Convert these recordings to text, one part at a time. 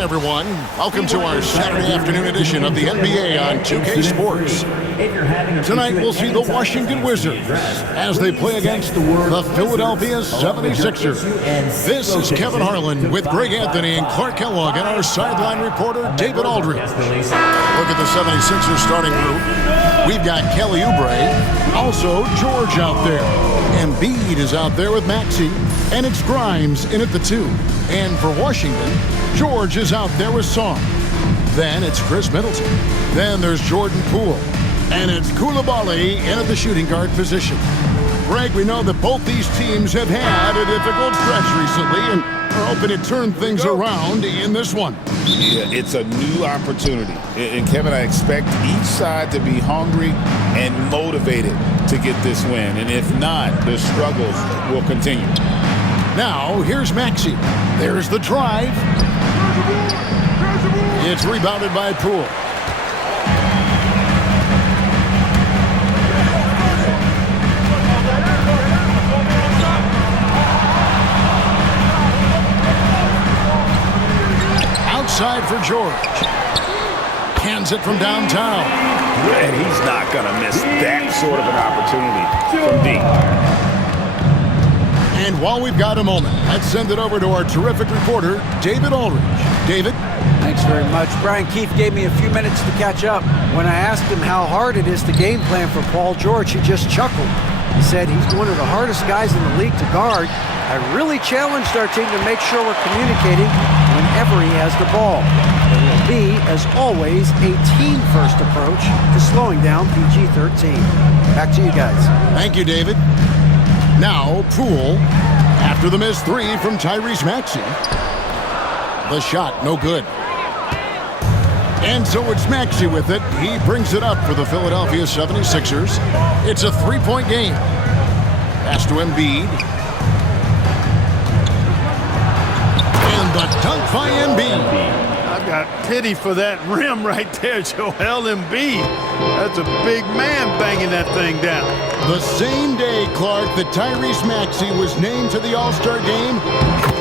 Everyone, welcome to our Saturday afternoon edition of the NBA on 2K Sports. Tonight we'll see the Washington Wizards as they play against the Philadelphia 76ers. This is Kevin Harlan with Greg Anthony and Clark Kellogg and our sideline reporter David Aldridge. Look at the 76ers starting group. We've got Kelly Oubre, also George out there. Embiid is out there with Maxey, and it's Grimes in at the 2. And for Washington, George is out there with Song. Then it's Chris Middleton. Then there's Jordan Poole. And it's Koulibaly in at the shooting guard position. Greg, we know that both these teams have had a difficult stretch recently, and we're hoping to turn things around in this one. Yeah, it's a new opportunity. And Kevin, I expect each side to be hungry and motivated to get this win. And if not, the struggles will continue. Now, here's Maxey. There's the drive. It's rebounded by Poole. Outside for George. Hands it from downtown. And he's not going to miss that sort of an opportunity from deep. And while we've got a moment, let's send it over to our terrific reporter, David Aldridge. David? Thanks very much. Brian Keefe gave me a few minutes to catch up. When I asked him how hard it is to game plan for Paul George, he just chuckled. He said he's one of the hardest guys in the league to guard. I really challenged our team to make sure we're communicating whenever he has the ball. It will be, as always, a team-first approach to slowing down PG-13. Back to you guys. Thank you, David. Now, Poole, after the missed 3 from Tyrese Maxey. The shot, no good. And so it's Maxey with it. He brings it up for the Philadelphia 76ers. It's a 3-point game. Pass to Embiid. And the dunk by Embiid. I've got pity for that rim right there, Joel Embiid. That's a big man banging that thing down. The same day, Clark, that Tyrese Maxey was named to the All-Star game,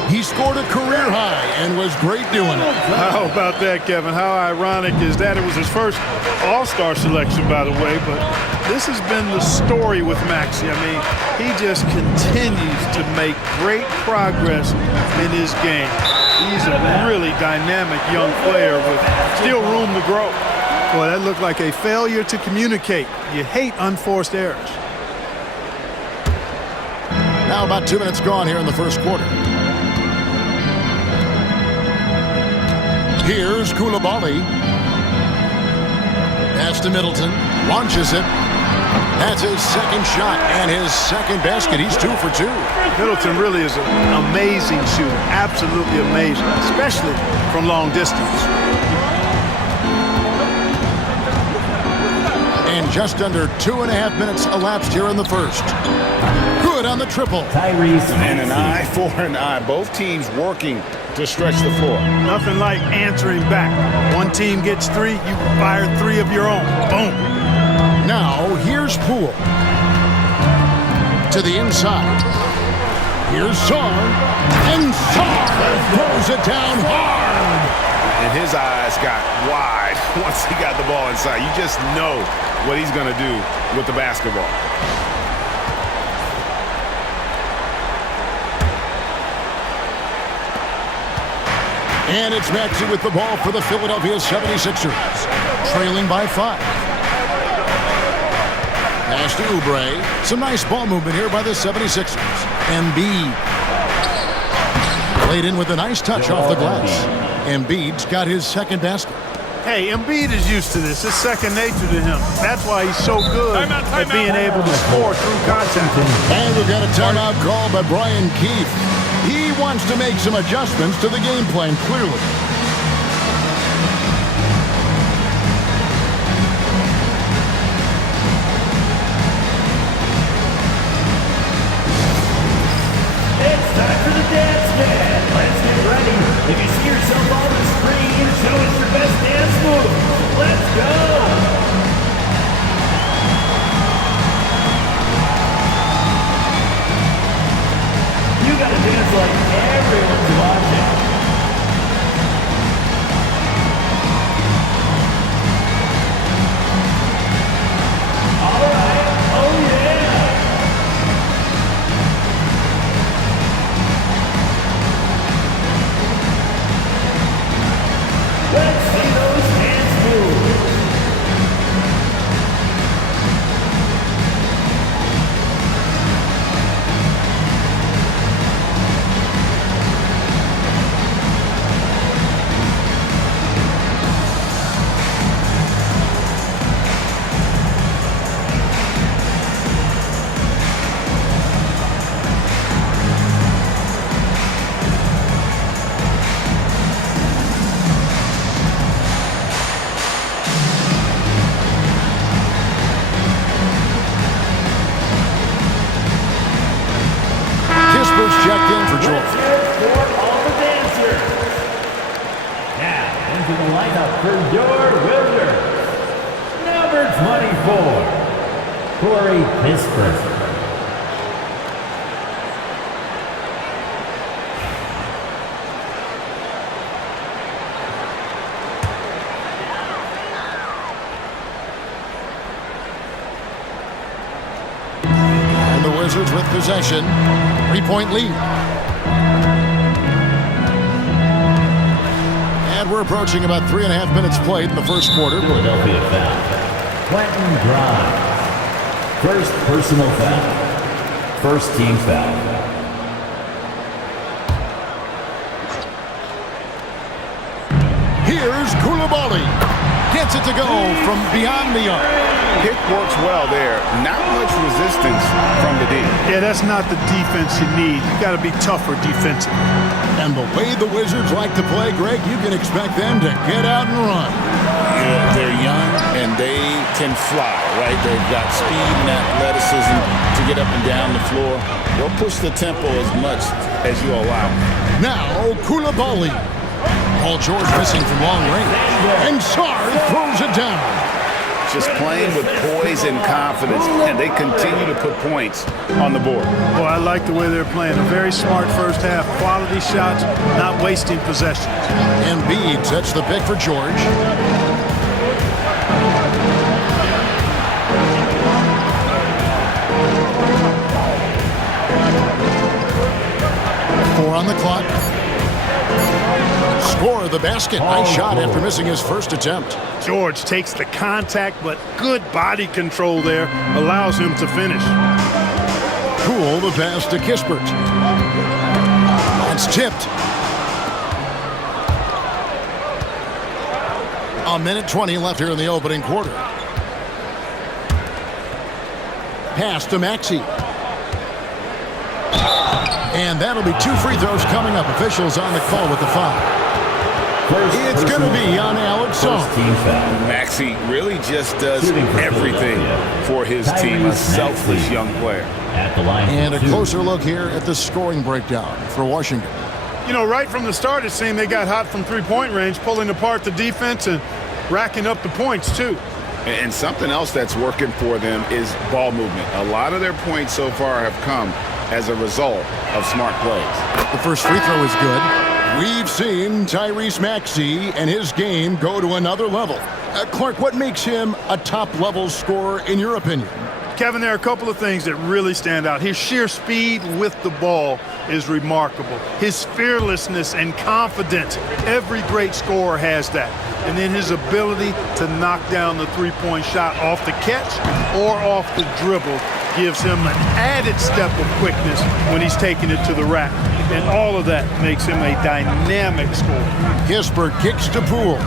he scored a career high and was great doing it. How about that, Kevin? How ironic is that? It was his first All-Star selection, by the way, but this has been the story with Maxey. I mean, he just continues to make great progress in his game. He's a really dynamic young player with still room to grow. Boy, that looked like a failure to communicate. You hate unforced errors. Now about 2 minutes gone here in the first quarter. Here's Koulibaly. Pass to Middleton. Launches it. That's his second shot and his second basket. He's 2 for 2. Middleton really is an amazing shooter. Absolutely amazing, especially from long distance. And just under 2.5 minutes elapsed here in the first. Good on the triple. And an eye for an eye. Both teams working to stretch the floor. Nothing like answering back. One team gets 3, you fire 3 of your own. Boom. Now, here's Poole. To the inside. Here's Song. And Song throws it down hard. And his eyes got wide once he got the ball inside. You just know what he's going to do with the basketball. And it's Maxey with the ball for the Philadelphia 76ers. Trailing by 5. Pass to Oubre. Some nice ball movement here by the 76ers. Embiid. Played in with a nice touch off the glass. Embiid's got his second basket. Hey, Embiid is used to this. It's second nature to him. That's why he's so good at being able to score through contact. And we've got a timeout call by Brian Keefe. He wants to make some adjustments to the game plan, clearly. It's time for the dance band. Let's get ready. If you see yourself on the screen, show us your best dance move. Let's go. You gotta dance like everyone's watching. into the lineup for your Wizards, number 24, Corey Kispert. Wizards with possession. 3-point lead. And we're approaching about 3.5 minutes played in the first quarter. Philadelphia foul. Quentin Grimes. First personal foul. First team foul. Here's Koulibaly. Gets it to go from beyond the arc. Pick works well there. Not much resistance from the D. Yeah, that's not the defense you need. You got to be tougher defensively. And the way the Wizards like to play, Greg, you can expect them to get out and run. Yeah, they're young and they can fly, right? They've got speed and athleticism to get up and down the floor. They'll push the tempo as much as you allow. Now, Koulibaly. Paul George missing from long range. And Sarr throws it down. Just playing with poise and confidence, and they continue to put points on the board. Well, I like the way they're playing. A very smart first half. Quality shots, not wasting possessions. Embiid sets the pick for George. Four on the clock. Score the basket. Nice shot after missing his first attempt. George takes the contact, but good body control there allows him to finish. Cool the pass to Kispert. That's tipped. A minute 20 left here in the opening quarter. Pass to Maxey. And that'll be 2 free throws coming up. Officials on the call with the foul. It's going to be on Alex Song. Maxey really just does everything for his team. A selfless young player. And a closer look here at the scoring breakdown for Washington. You know, right from the start, it seemed they got hot from three-point range, pulling apart the defense and racking up the points, too. And something else that's working for them is ball movement. A lot of their points so far have come as a result of smart plays. The first free throw is good. We've seen Tyrese Maxey and his game go to another level. Clark, what makes him a top-level scorer in your opinion? Kevin, there are a couple of things that really stand out. His sheer speed with the ball is remarkable. His fearlessness and confidence, every great scorer has that. And then his ability to knock down the three-point shot off the catch or off the dribble gives him an added step of quickness when he's taking it to the rack. And all of that makes him a dynamic scorer. Kispert kicks to Poole.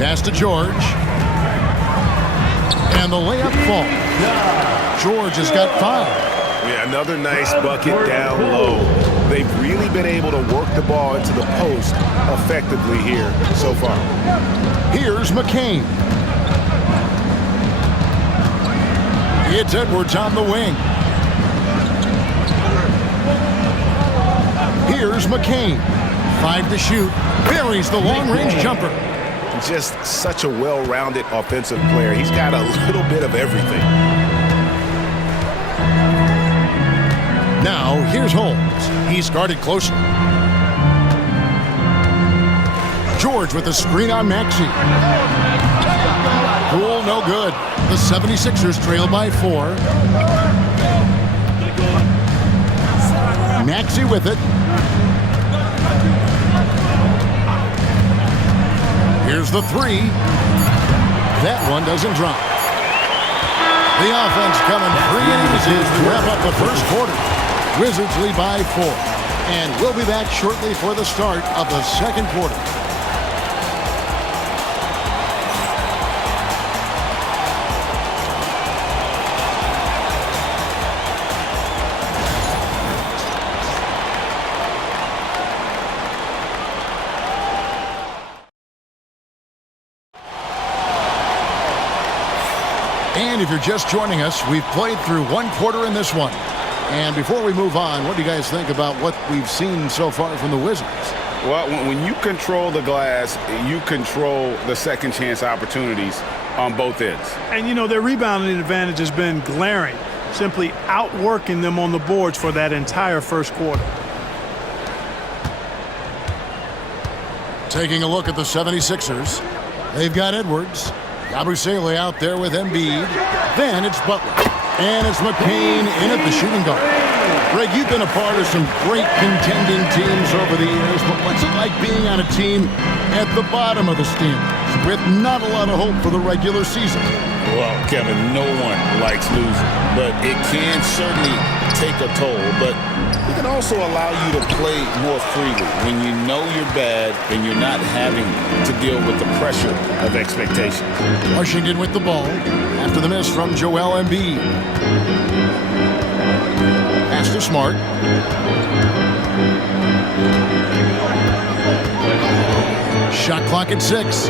Pass to George. And the layup falls. George has got 5. Yeah, another nice bucket down low. They've really been able to work the ball into the post effectively here so far. Here's McCain. It's Edwards on the wing. Here's McCain. 5 to shoot. Buries the long-range jumper. Just such a well-rounded offensive player. He's got a little bit of everything. Now, here's Holmes. He's guarded closely. George with a screen on Maxey. Poole, no good. The 76ers trail by 4. Maxey with it. Here's the 3. That one doesn't drop. The offense coming free and easy to wrap up the first quarter. Wizards lead by 4. And we'll be back shortly for the start of the second quarter. And if you're just joining us, we've played through one quarter in this one. And before we move on, what do you guys think about what we've seen so far from the Wizards? Well, when you control the glass, you control the second chance opportunities on both ends. And, you know, their rebounding advantage has been glaring, simply outworking them on the boards for that entire first quarter. Taking a look at the 76ers. They've got Edwards. Yabusele out there with Embiid. Then it's Butler. And it's McCain in at the shooting guard. Greg, you've been a part of some great contending teams over the years, but what's it like being on a team at the bottom of the standings with not a lot of hope for the regular season? Well, Kevin, no one likes losing, but it can certainly take a toll. But it can also allow you to play more freely when you know you're bad and you're not having to deal with the pressure of expectations. Washington with the ball after the miss from Joel Embiid. Pass to Smart. Shot clock at 6.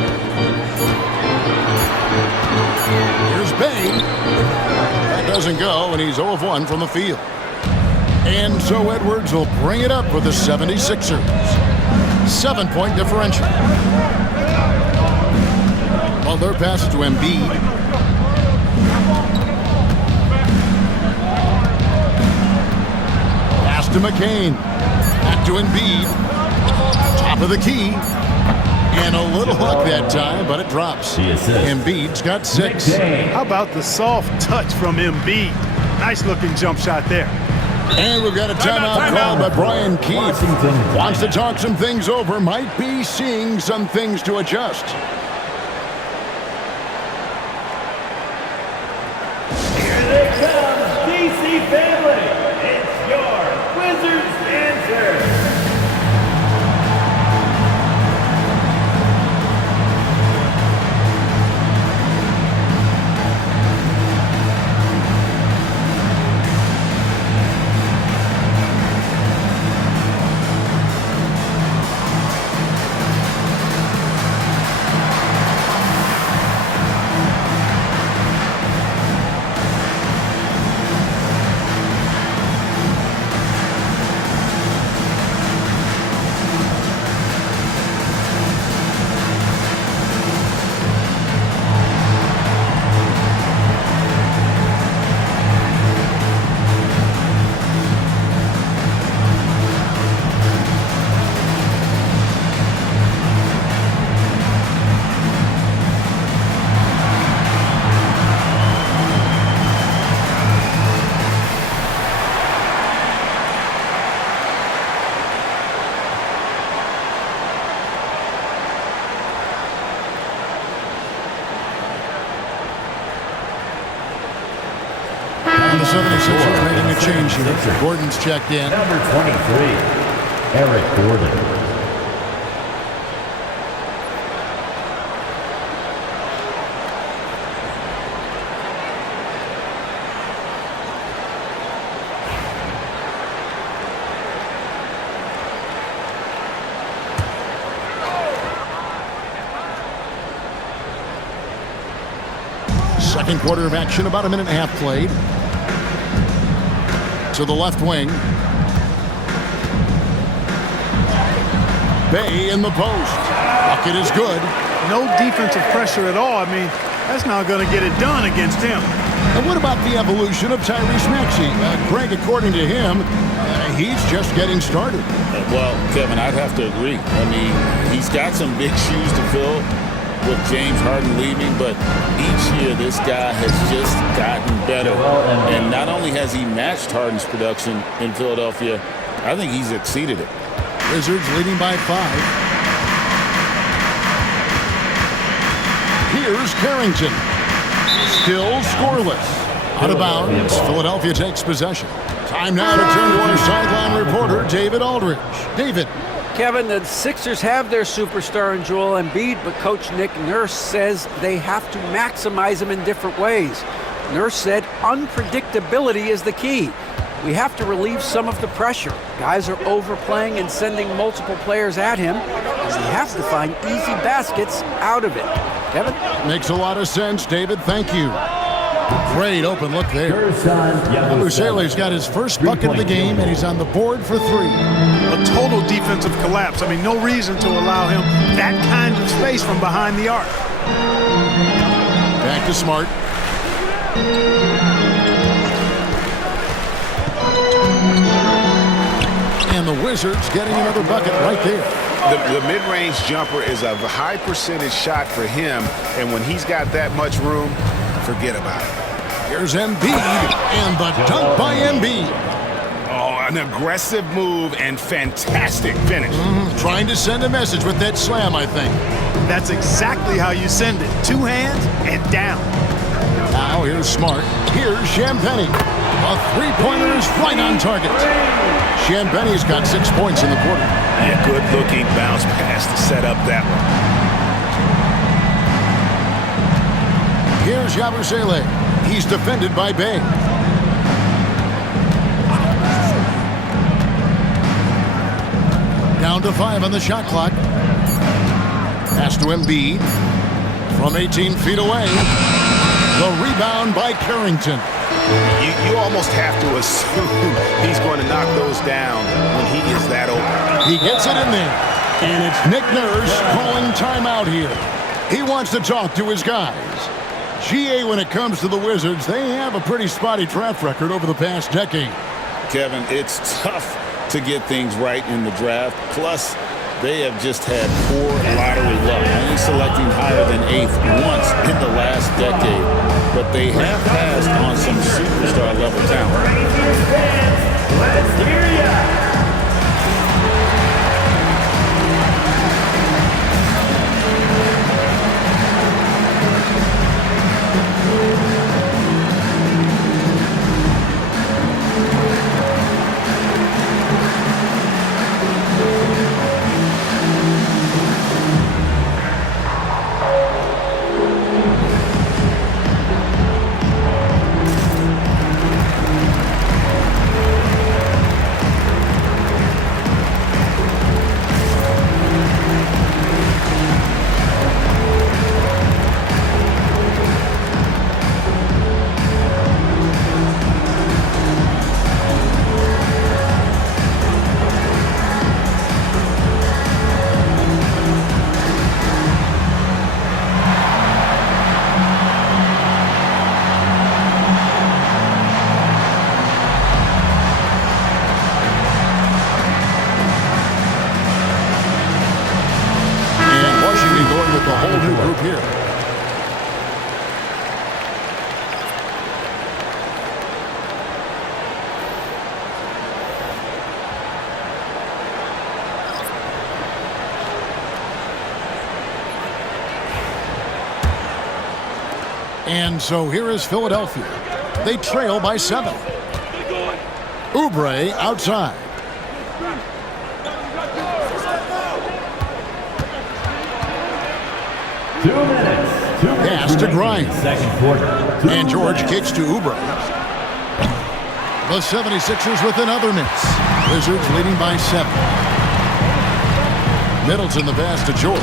Here's Bay. That doesn't go, and he's 0 of 1 from the field. And so Edwards will bring it up for the 76ers. 7-point differential. Butler passes to Embiid. Pass to McCain. Back to Embiid. Top of the key. And a little luck that time, but it drops. Embiid's got 6. How about the soft touch from Embiid? Nice-looking jump shot there. And we've got a timeout called by Brian Keefe. Wants to talk some things over, might be seeing some things to adjust. Here they come, DC family. It's your Wizards answer. And the 76ers making a change here. Gordon's checked in. Number 23, Eric Gordon. Second quarter of action, about a minute and a half played. To the left wing. Bay in the post. Bucket is good. No defensive pressure at all. I mean, that's not going to get it done against him. And what about the evolution of Tyrese Maxey? Greg, according to him, he's just getting started. Well, Kevin, I'd have to agree. I mean, he's got some big shoes to fill with James Harden leaving, but each year this guy has just gotten better. And not only has he matched Harden's production in Philadelphia, I think he's exceeded it. Wizards leading by 5. Here's Carrington. Still scoreless. Out of bounds. Philadelphia takes possession. Time now to turn to our sideline reporter, David Aldridge. David. Kevin, the Sixers have their superstar in Joel Embiid, but Coach Nick Nurse says they have to maximize him in different ways. Nurse said unpredictability is the key. We have to relieve some of the pressure. Guys are overplaying and sending multiple players at him, and we have to find easy baskets out of it. Kevin? Makes a lot of sense, David. Thank you. Great open look there. Yabusele's got his first bucket of the game, and he's on the board for 3. A total defensive collapse. I mean, no reason to allow him that kind of space from behind the arc. Back to Smart. And the Wizards getting another bucket right there. The mid-range jumper is a high percentage shot for him, and when he's got that much room, forget about it. Here's Embiid, and the dunk by Embiid. Oh, an aggressive move and fantastic finish. Trying to send a message with that slam, I think. That's exactly how you send it. 2 hands and down. Now here's Smart. Here's Champagnie. A three-pointer is right on target. Champagnie's got 6 points in the quarter. Yeah, good-looking bounce pass to set up that one. Here's Yabusele. He's defended by Bay. Down to 5 on the shot clock. Pass to Embiid. From 18 feet away. The rebound by Carrington. You almost have to assume he's going to knock those down when he is that open. He gets it in there. And it's Nick Nurse calling timeout here. He wants to talk to his guys. GA, when it comes to the Wizards, they have a pretty spotty draft record over the past decade. Kevin, it's tough to get things right in the draft. Plus, they have just had poor lottery luck, only selecting higher than 8th once in the last decade. But they have passed on some superstar-level talent. Let's hear ya! And so here is Philadelphia. They trail by 7. Oubre outside. Pass to Grimes. And George kicks to Oubre. The 76ers with another miss. Wizards leading by 7. Middleton the pass to George.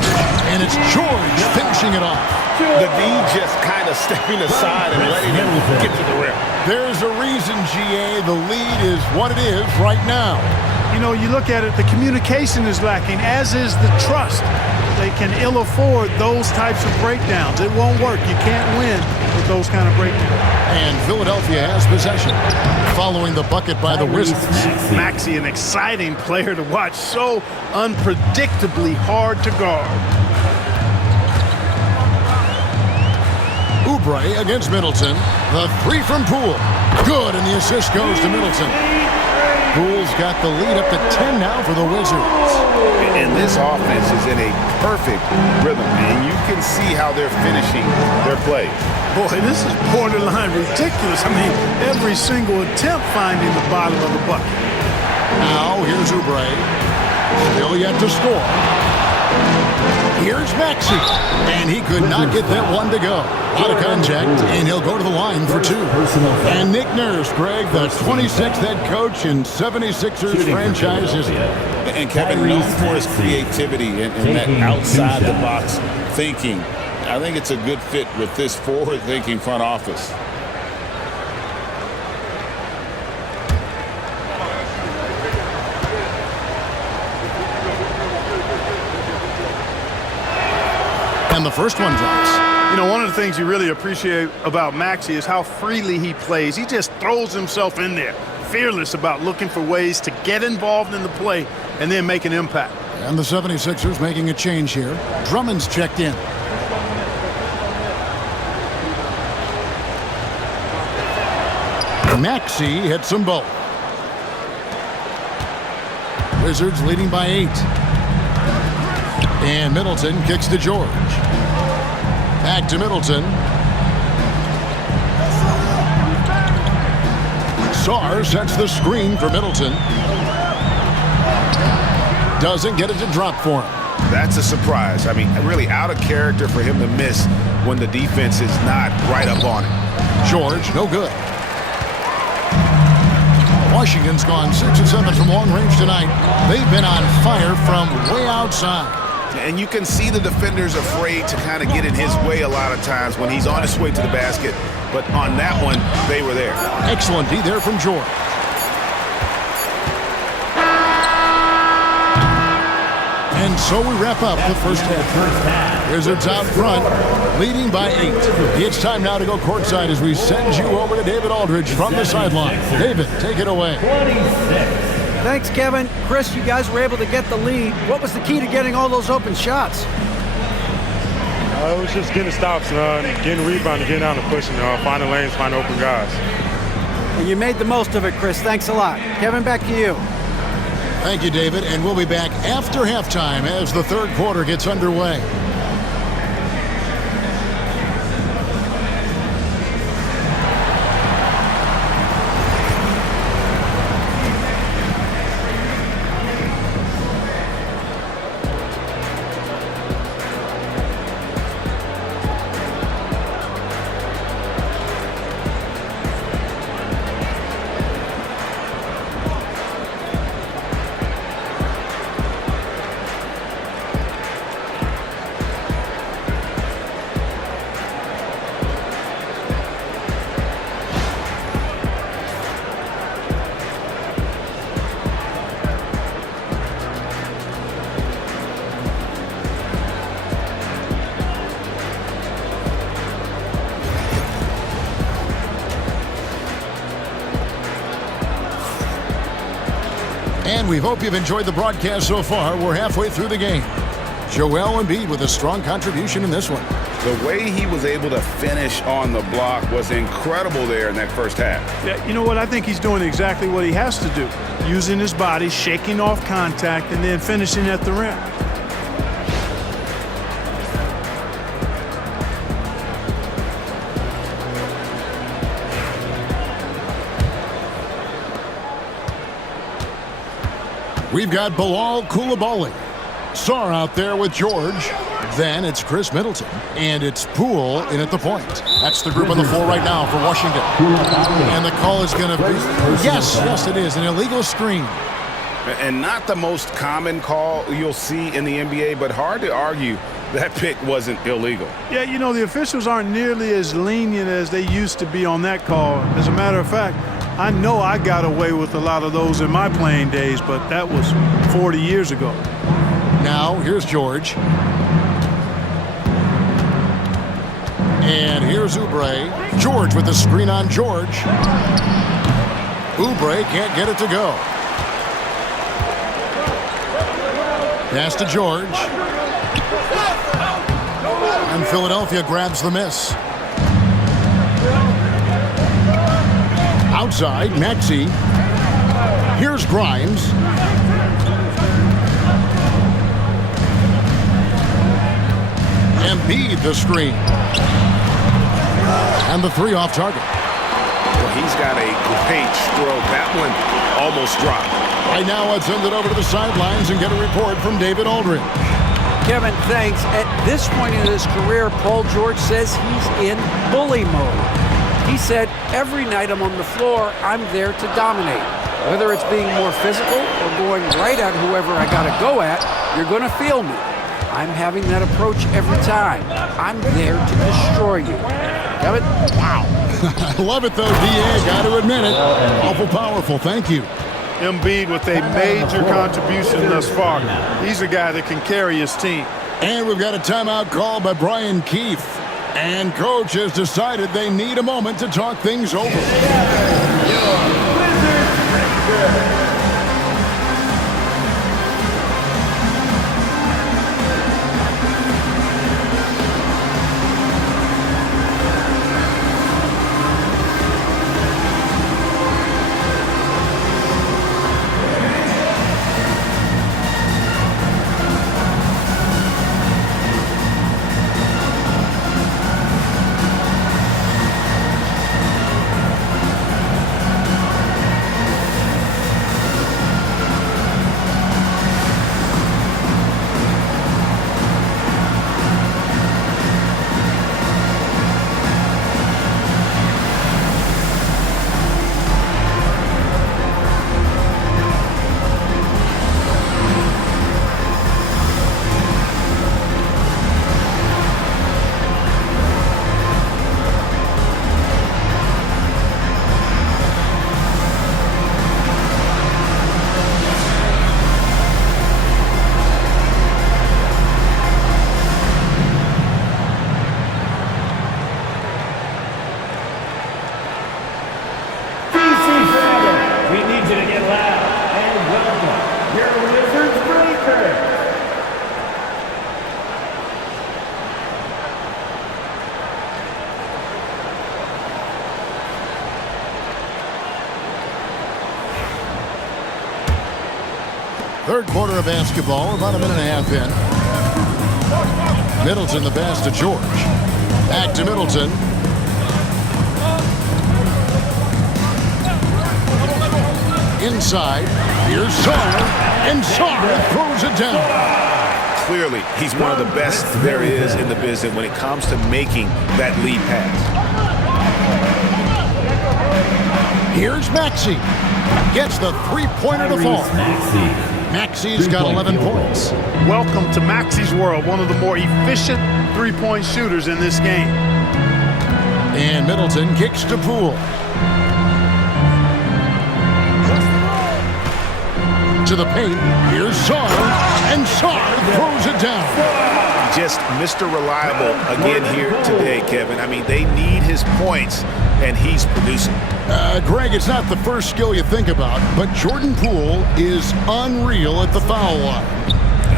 And it's George finishing it off. The D just kind of stepping aside and letting him get to the rim. There's a reason, GA. The lead is what it is right now. You know, you look at it, the communication is lacking, as is the trust. They can ill afford those types of breakdowns. It won't work. You can't win with those kind of breakdowns. And Philadelphia has possession, following the bucket by the Wizards. Maxey, an exciting player to watch, so unpredictably hard to guard. Oubre against Middleton. The 3 from Poole. Good, and the assist goes to Middleton. Poole's got the lead up to 10 now for the Wizards. And this offense is in a perfect rhythm, and you can see how they're finishing their play. Boy, this is borderline ridiculous. I mean, every single attempt finding the bottom of the bucket. Now, here's Oubre. Still yet to score. Here's Maxey. And he could not get that one to go. Out of contact, and he'll go to the line for 2. And Nick Nurse, Greg, the 26th head coach in 76ers franchise history. And Kevin, known for his creativity and that outside-the-box thinking. I think it's a good fit with this forward-thinking front office. And the first one drops. You know, one of the things you really appreciate about Maxey is how freely he plays. He just throws himself in there, fearless about looking for ways to get involved in the play and then make an impact. And the 76ers making a change here. Drummond's checked in. Maxey hits them both. Wizards leading by 8. And Middleton kicks to George. Back to Middleton. Sarr sets the screen for Middleton. Doesn't get it to drop for him. That's a surprise. I mean, really out of character for him to miss when the defense is not right up on him. George, no good. Washington's gone 6 of 7 from long range tonight. They've been on fire from way outside. And you can see the defenders afraid to kind of get in his way a lot of times when he's on his way to the basket. But on that one, they were there. Excellent D there from George. And so we wrap up the first half. Wizards out front, leading by 8. It's time now to go courtside as we send you over to David Aldridge from the sideline. David, take it away. 26. Thanks, Kevin. Chris, you guys were able to get the lead. What was the key to getting all those open shots? It was just getting stops, getting rebounding, getting out and pushing, finding lanes, finding open guys. And you made the most of it, Chris. Thanks a lot. Kevin, back to you. Thank you, David, and we'll be back after halftime as the third quarter gets underway. And we hope you've enjoyed the broadcast so far. We're halfway through the game. Joel Embiid with a strong contribution in this one. The way he was able to finish on the block was incredible there in that first half. Yeah, you know what? I think he's doing exactly what he has to do. Using his body, shaking off contact, and then finishing at the rim. We've got Bilal Coulibaly. Sarr out there with George. Then it's Chris Middleton. And it's Poole in at the point. That's the group on the floor right now for Washington. And the call is going to be, yes, it is, an illegal screen. And not the most common call you'll see in the NBA, but hard to argue that pick wasn't illegal. Yeah, you know, the officials aren't nearly as lenient as they used to be on that call. As a matter of fact, I know I got away with a lot of those in my playing days, but that was 40 years ago. Now, here's George. And here's Oubre. George with the screen on George. Oubre can't get it to go. Pass to George. And Philadelphia grabs the miss. Outside, Maxey. Here's Grimes. Embiid the screen. And the three off target. Well, he's got a great stroke. That one almost dropped. Right now, let's send it over to the sidelines and get a report from David Aldridge. Kevin, thanks. At this point in his career, Paul George says he's in bully mode. He said, every night I'm on the floor, I'm there to dominate. Whether it's being more physical or going right at whoever I got to go at, you're going to feel me. I'm having that approach every time. I'm there to destroy you. Kevin? Wow. I love it, though, D.A. Got to admit it. Awful powerful. Thank you. Embiid with a major contribution thus far. He's a guy that can carry his team. And we've got a timeout call by Brian Keefe. And coach has decided they need a moment to talk things over. Third quarter of basketball, about a minute and a half in. Middleton the pass to George. Back to Middleton. Inside. Here's Sarr. And Sarr throws it down. Clearly, he's one of the best there is in the business when it comes to making that lead pass. Here's Maxey. Gets the three-pointer to fall. Maxey's got 11 points. Welcome to Maxey's world, one of the more efficient three-point shooters in this game. And Middleton kicks to Poole. To the paint. Here's Sarr. And Sarr throws it down. Just Mr. Reliable again here today, Kevin. I mean, they need his points, and he's producing. Greg, it's not the first skill you think about, but Jordan Poole is unreal at the foul line.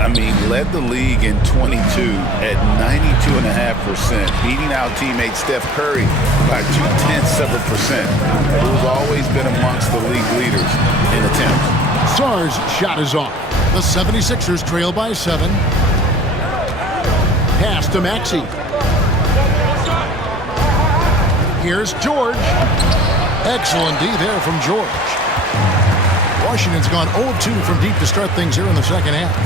I mean, led the league in 22 at 92.5%, beating out teammate Steph Curry by 0.2%, who's always been amongst the league leaders in attempts. Sarr's shot is off. The 76ers trail by 7. Pass to Maxey. Here's George. Excellent D there from George. Washington's gone 0-2 from deep to start things here in the second half.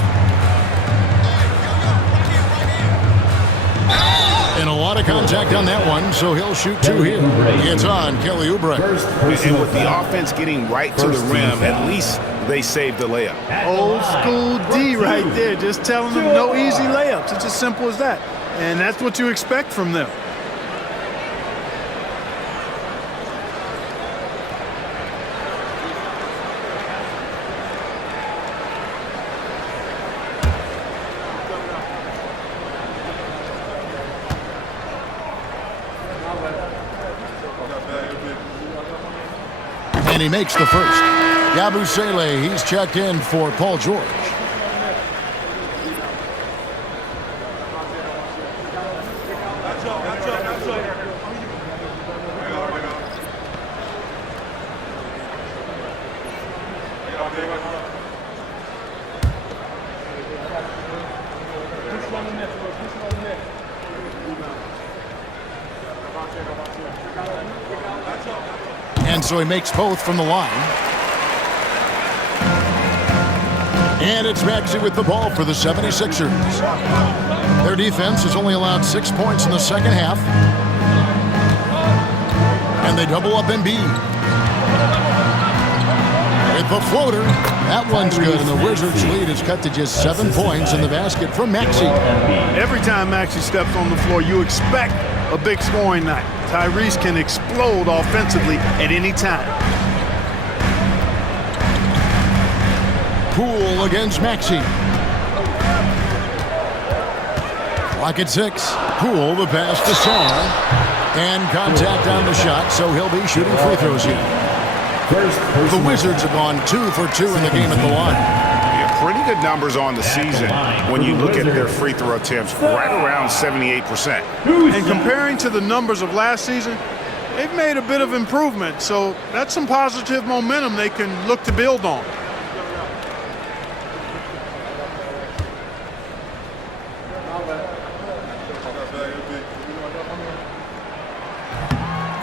And a lot of contact on that one, so he'll shoot 2 here. It's on Kelly Oubre. And with the offense getting right to the rim, at least they saved the layup. Old school D right there, just telling them no easy layups. It's as simple as that. And that's what you expect from them. And he makes the first. Yabusele, he's checked in for Paul George. And so he makes both from the line. And it's Maxey with the ball for the 76ers. Their defense has only allowed 6 points in the second half. And they double up Embiid. With the floater, that one's good, and the Wizards' lead is cut to just 7 points in the basket from Maxey. Every time Maxey steps on the floor, you expect a big scoring night. Tyrese can explode offensively at any time. Poole against Maxey. Clock at 6. Poole, the pass to Saar. And contact on the shot, so he'll be shooting free throws here. The Wizards have gone 2 for 2 in the game at the line. Yeah, pretty good numbers on the season when you look at their free throw attempts, right around 78%. And comparing to the numbers of last season, they've made a bit of improvement, so that's some positive momentum they can look to build on.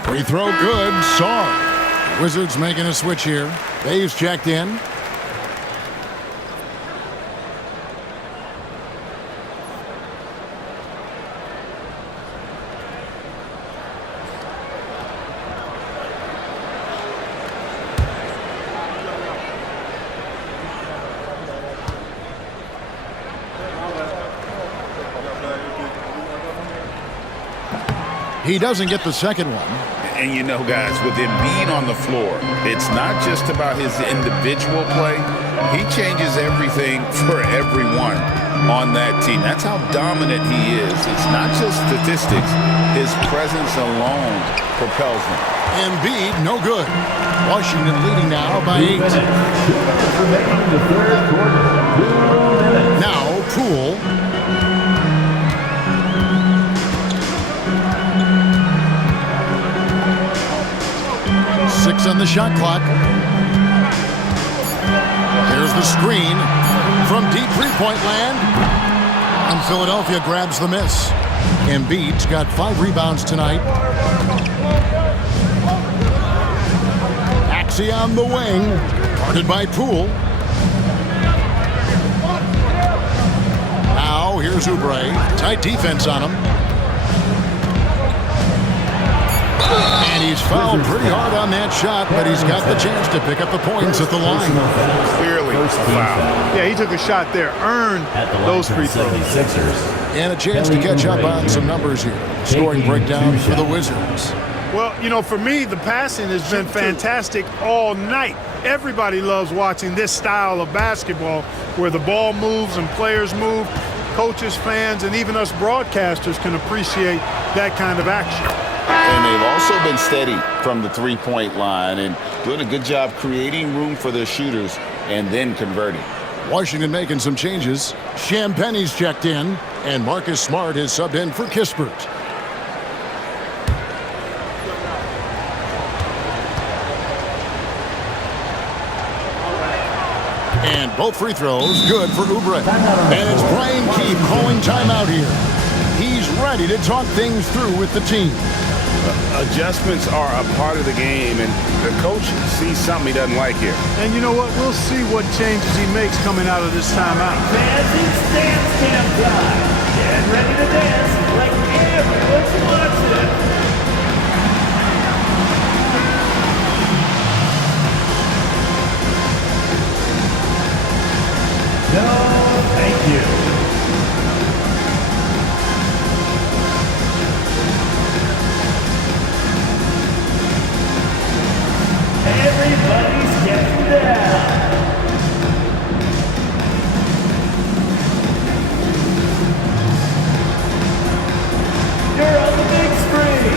Free throw good. Saar. Wizards making a switch here. Dave's checked in. He doesn't get the second one. And you know, guys, with Embiid on the floor, it's not just about his individual play. He changes everything for everyone on that team. That's how dominant he is. It's not just statistics. His presence alone propels them. Embiid, no good. Washington leading now by 8. Remaining the third quarter. 2 minutes. Now, Poole. On the shot clock. Here's the screen from deep three-point land. And Philadelphia grabs the miss. Embiid's got 5 rebounds tonight. Axie on the wing. Guarded by Poole. Now here's Oubre. Tight defense on him. And he's fouled pretty hard on that shot, but he's got the chance to pick up the points at the line. Clearly a foul. Yeah, he took a shot there, earned those free throws. And a chance to catch up on some numbers here. Scoring breakdown for the Wizards. Well, you know, for me, the passing has been fantastic all night. Everybody loves watching this style of basketball where the ball moves and players move. Coaches, fans, and even us broadcasters can appreciate that kind of action. And they've also been steady from the three-point line and doing a good job creating room for their shooters and then converting. Washington making some changes. Champagne's checked in, and Marcus Smart is subbed in for Kispert. And both free throws good for Oubre. And it's Brian Keefe calling timeout here. He's ready to talk things through with the team. Adjustments are a part of the game, and the coach sees something he doesn't like here. And you know what? We'll see what changes he makes coming out of this timeout. Fans, it's dance camp time. Get ready to dance like everyone's watching. No, thank you. Everybody's getting down. You're on the big screen.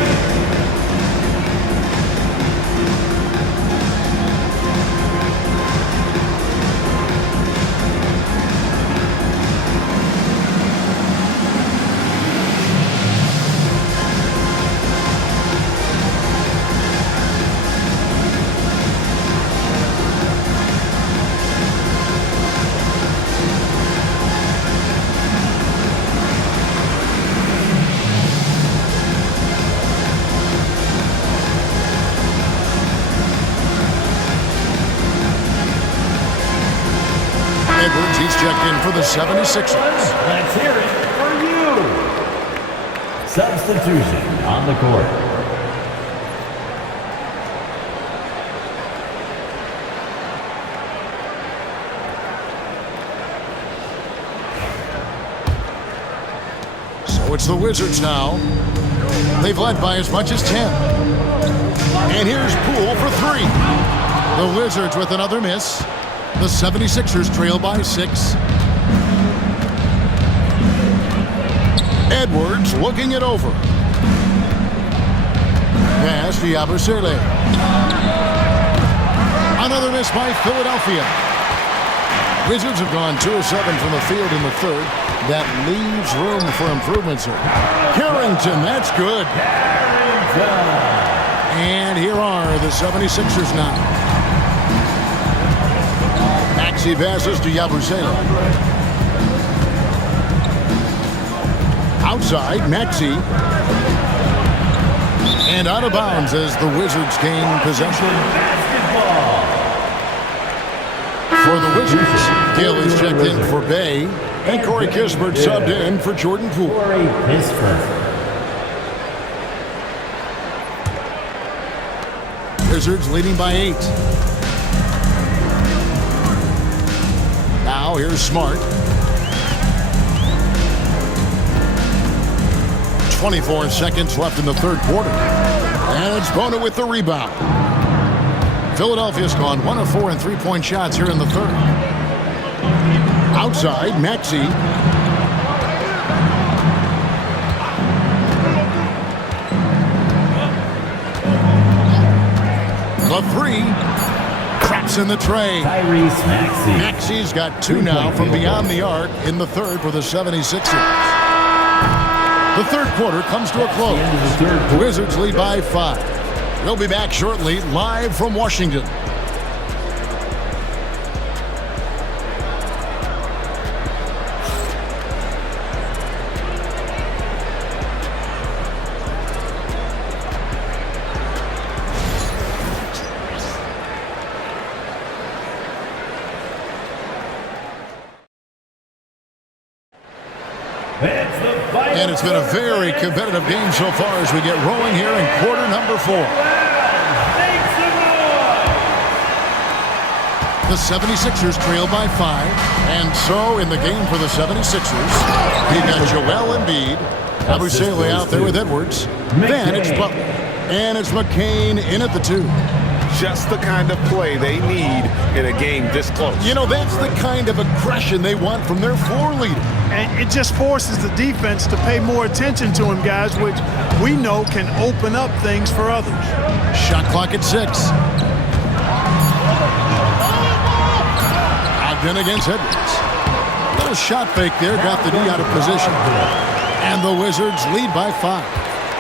He's checked in for the 76ers. Let's hear it for you. Substitution on the court. So it's the Wizards now. They've led by as much as 10. And here's Poole for 3. The Wizards with another miss. The 76ers trail by 6. Edwards looking it over. Pass to Yabusele. Another miss by Philadelphia. Wizards have gone 2 of 7 from the field in the third. That leaves room for improvements here. Carrington, that's good. And here are the 76ers now. Maxey passes to Yabusele. Outside, Maxey. And out of bounds as the Wizards gain possession. For the Wizards, Gill is checked in for Bay. And Corey Kispert subbed in for Jordan Poole. Wizards leading by 8. Now here's Smart. 24 seconds left in the third quarter. And it's Bona with the rebound. Philadelphia's gone 1 of 4 in three-point shots here in the third. Outside, Maxey. The three. Traps in the tray. Maxey's got 2 now from beyond the arc in the third for the 76ers. The third quarter comes to a close. The Wizards lead by 5. We'll be back shortly, live from Washington. And it's been a very competitive game so far as we get rolling here in quarter number 4. The 76ers trail by 5. And so in the game for the 76ers, you got Joel Embiid, Yabusele out there with Edwards. Then it's Butler. And it's McCain in at the 2. Just the kind of play they need in a game this close. You know, that's the kind of aggression they want from their floor leader. And it just forces the defense to pay more attention to him, guys, which we know can open up things for others. Shot clock at 6. Ogden against Edwards. Little shot fake there, got the D out of position. And the Wizards lead by 5.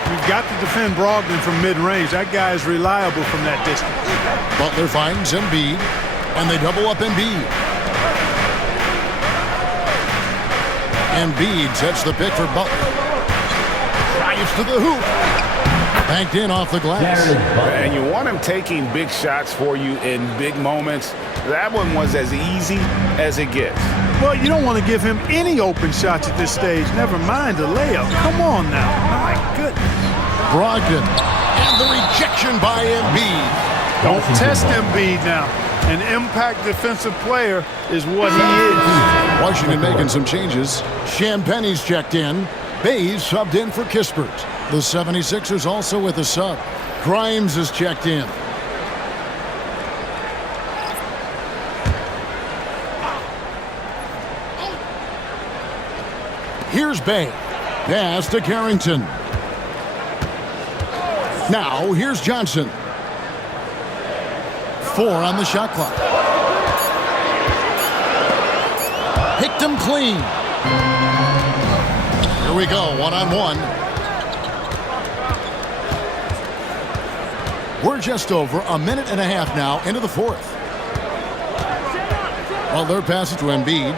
You've got to defend Brogdon from mid-range. That guy is reliable from that distance. Butler finds Embiid, and they double up Embiid. Embiid sets the pick for Butler. Drives to the hoop. Banked in off the glass. And you want him taking big shots for you in big moments. That one was as easy as it gets. Well, you don't want to give him any open shots at this stage. Never mind a layup. Come on now. My goodness. Brogdon. And the rejection by Embiid. Don't test Embiid now. An impact defensive player is what he is. Washington making some changes. Champagne's checked in. Bayes subbed in for Kispert. The 76ers also with a sub. Grimes is checked in. Here's Bay. Pass to Carrington. Now, here's Johnson. 4 on the shot clock. Picked him clean. Here we go, 1-on-1. We're just over a minute and a half now into the fourth. Butler passes to Embiid.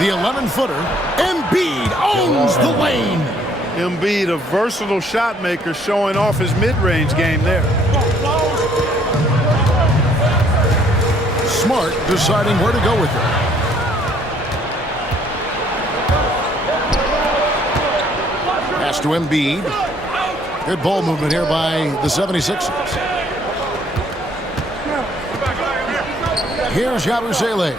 The 11-footer. Embiid owns the lane. Embiid, a versatile shot maker, showing off his mid-range game there. Smart deciding where to go with it. Pass to Embiid. Good ball movement here by the 76ers. Here's Yabusele.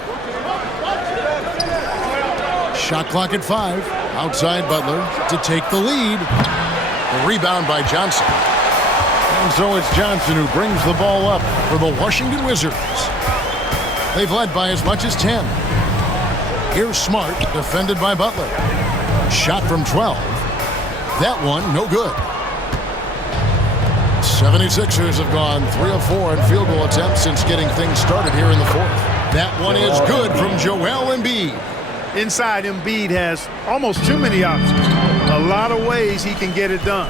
Shot clock at 5. Outside Butler to take the lead. The rebound by Johnson. And so it's Johnson who brings the ball up for the Washington Wizards. They've led by as much as 10. Here's Smart, defended by Butler. Shot from 12. That one, no good. 76ers have gone 3 of 4 in field goal attempts since getting things started here in the fourth. That one is good from Joel Embiid. Inside, Embiid has almost too many options. A lot of ways he can get it done.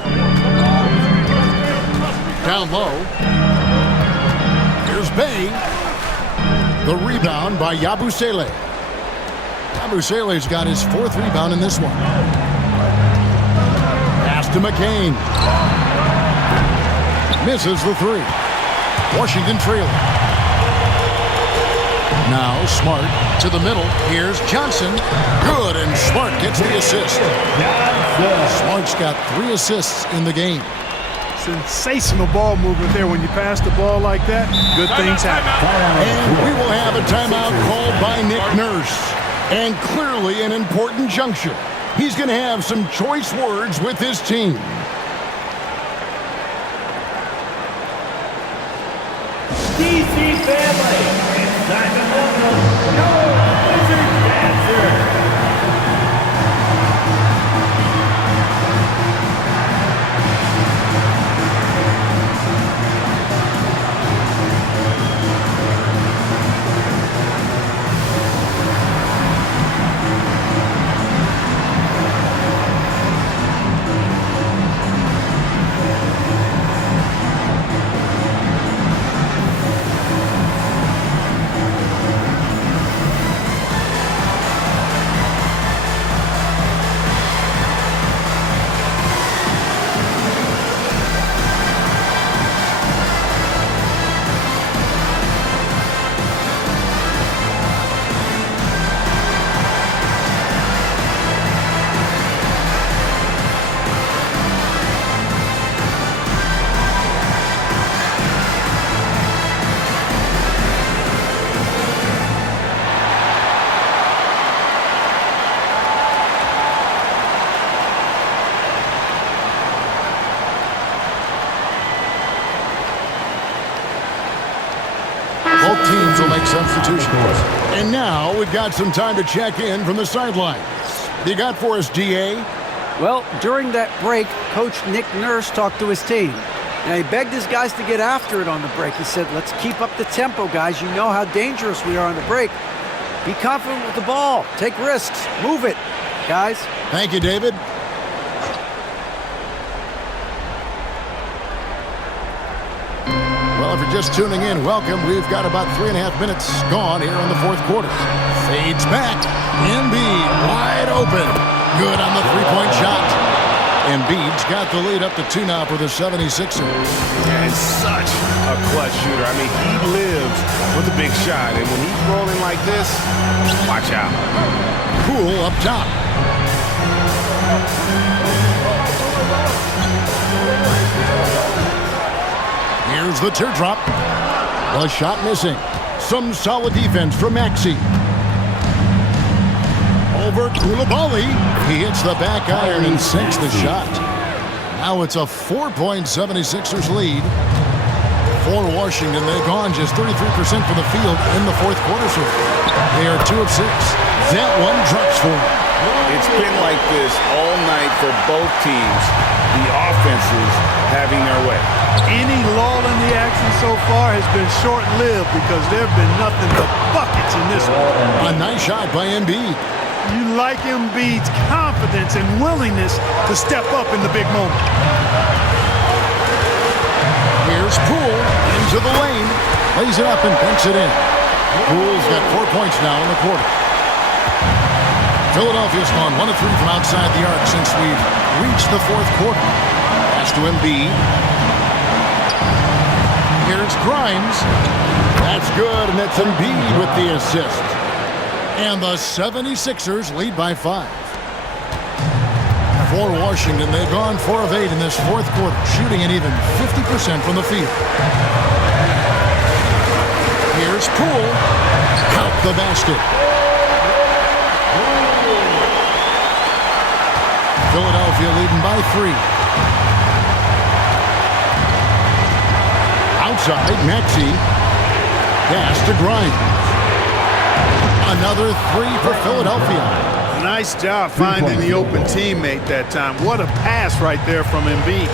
Down low. Here's Bay. The rebound by Yabusele. Yabusele's got his 4th rebound in this one. Pass to McCain. Misses the 3. Washington trailing. Now Smart to the middle. Here's Johnson. Good, and Smart gets the assist. Smart's got 3 assists in the game. Sensational ball movement there. When you pass the ball like that, good things happen. And we will have a timeout called by Nick Nurse. And clearly an important juncture. He's going to have some choice words with his team. DC family, it's time to welcome your Wizard Dancer. Both teams will make substitutions. And now we've got some time to check in from the sidelines. You got for us, DA? Well, during that break, Coach Nick Nurse talked to his team. Now, he begged his guys to get after it on the break. He said, let's keep up the tempo, guys. You know how dangerous we are on the break. Be confident with the ball. Take risks. Move it, guys. Thank you, David. Well, if you're just tuning in, welcome. We've got about 3.5 minutes gone here in the fourth quarter. Fades back. Embiid wide open. Good on the three-point shot. Embiid's got the lead up to 2 now for the 76ers. And such a clutch shooter. I mean, he lives with a big shot. And when he's rolling like this, watch out. Poole up top. Here's the teardrop. The shot missing. Some solid defense from Maxey. Over Koulibaly. He hits the back iron and sinks the shot. Now it's a 4-point 76ers lead for Washington. They've gone just 33% from the field in the fourth quarter so far. They are 2 of 6. That one drops for them. It's been like this all night for both teams. The offenses having their way. Any lull in the action so far has been short-lived because there have been nothing but buckets in this one. A nice shot by Embiid. You like Embiid's confidence and willingness to step up in the big moment. Here's Poole into the lane. Lays it up and banks it in. Poole's got 4 points now in the quarter. Philadelphia's gone 1 of 3 from outside the arc since we've reached the fourth quarter. Pass to Embiid. Here's Grimes. That's good, and it's Embiid with the assist. And the 76ers lead by 5. For Washington, they've gone 4 of 8 in this fourth quarter, shooting at even 50% from the field. Here's Poole. Count the basket. Philadelphia leading by 3. Outside, Maxey. Pass to Grimes. Another three for Philadelphia. Nice job finding the open teammate that time. What a pass right there from Embiid.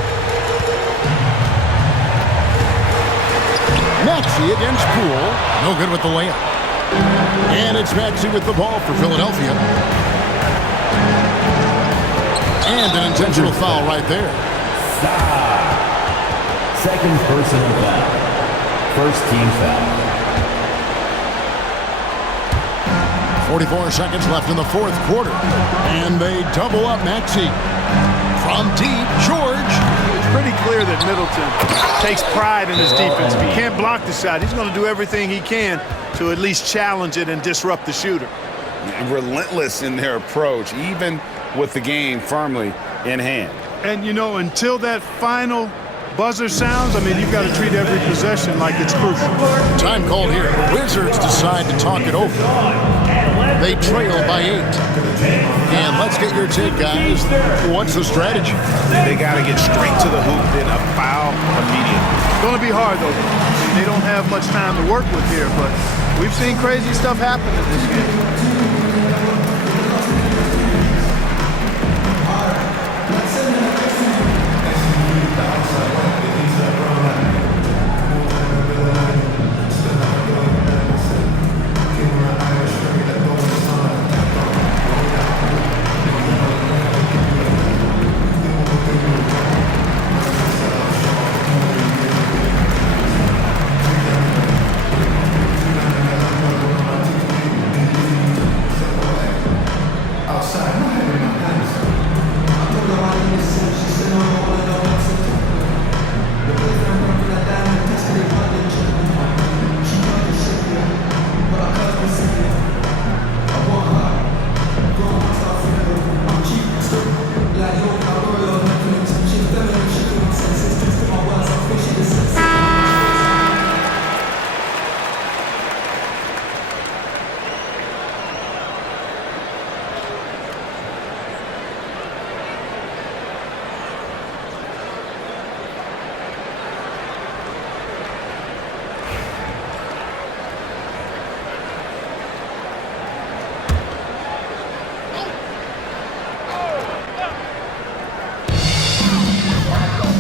Maxey against Poole. No good with the layup. And it's Maxey with the ball for Philadelphia. And an intentional foul right there. Stop. Second personal foul. First team foul. 44 seconds left in the fourth quarter. And they double up Maxey. From deep, George. It's pretty clear that Middleton takes pride in his defense. If he can't block the shot, he's going to do everything he can to at least challenge it and disrupt the shooter. Relentless in their approach, even with the game firmly in hand. And, you know, until that final buzzer sounds, I mean, you've got to treat every possession like it's crucial. Time called here. The Wizards decide to talk it over. They trail by 8. And let's get your take, guys. What's the strategy? They got to get straight to the hoop, then a foul immediately. It's going to be hard, though. I mean, they don't have much time to work with here, but we've seen crazy stuff happen in this game.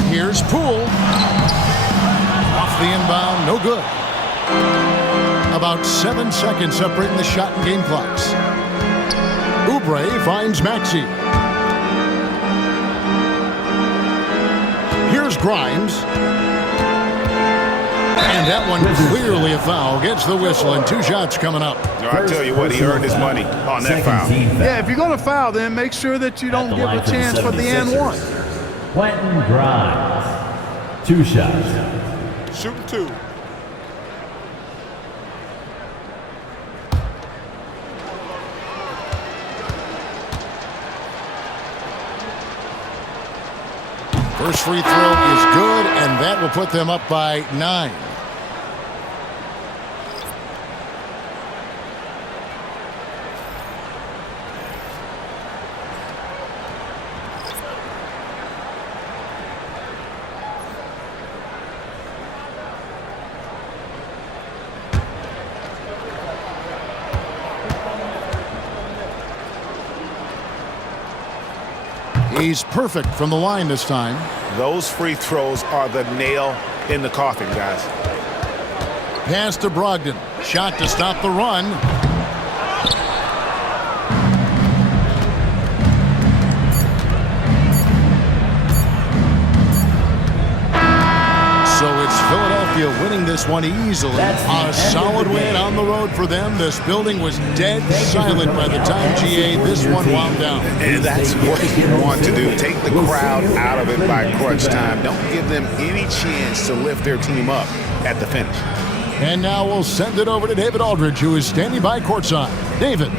Here's Poole. Off the inbound, no good. About 7 seconds separating the shot and game clocks. Oubre finds Maxey. Here's Grimes. And that one clearly a foul. Gets the whistle and 2 shots coming up. I tell you what, he earned his money on that foul. Yeah, if you're going to foul, then make sure that you don't give a chance for the and one. Quentin Grimes. 2 shots. Shooting 2. First free throw is good, and that will put them up by 9. He's perfect from the line this time. Those free throws are the nail in the coffin, guys. Pass to Brogdon. Shot to stop the run. So it's Philadelphia winning this one easily. A solid win on the road for them. This building was dead silent by the time GA this one wound down. And that's what you want to do. Take the crowd out of it by crunch time. Don't give them any chance to lift their team up at the finish. And now we'll send it over to David Aldridge, who is standing by courtside. David.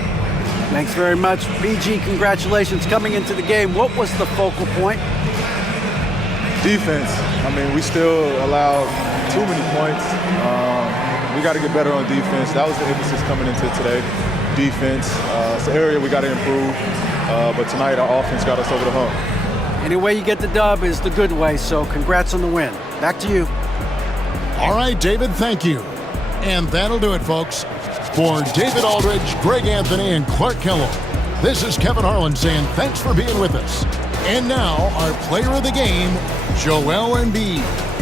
Thanks very much. BG, congratulations coming into the game. What was the focal point? Defense. I mean, we still allowed too many points. We got to get better on defense. That was the emphasis coming into today. Defense. It's an area we got to improve. But tonight, our offense got us over the hump. Any way you get the dub is the good way, so congrats on the win. Back to you. All right, David, thank you. And that'll do it, folks. For David Aldridge, Greg Anthony, and Clark Kellogg, this is Kevin Harlan saying thanks for being with us. And now, our player of the game, Joel Embiid.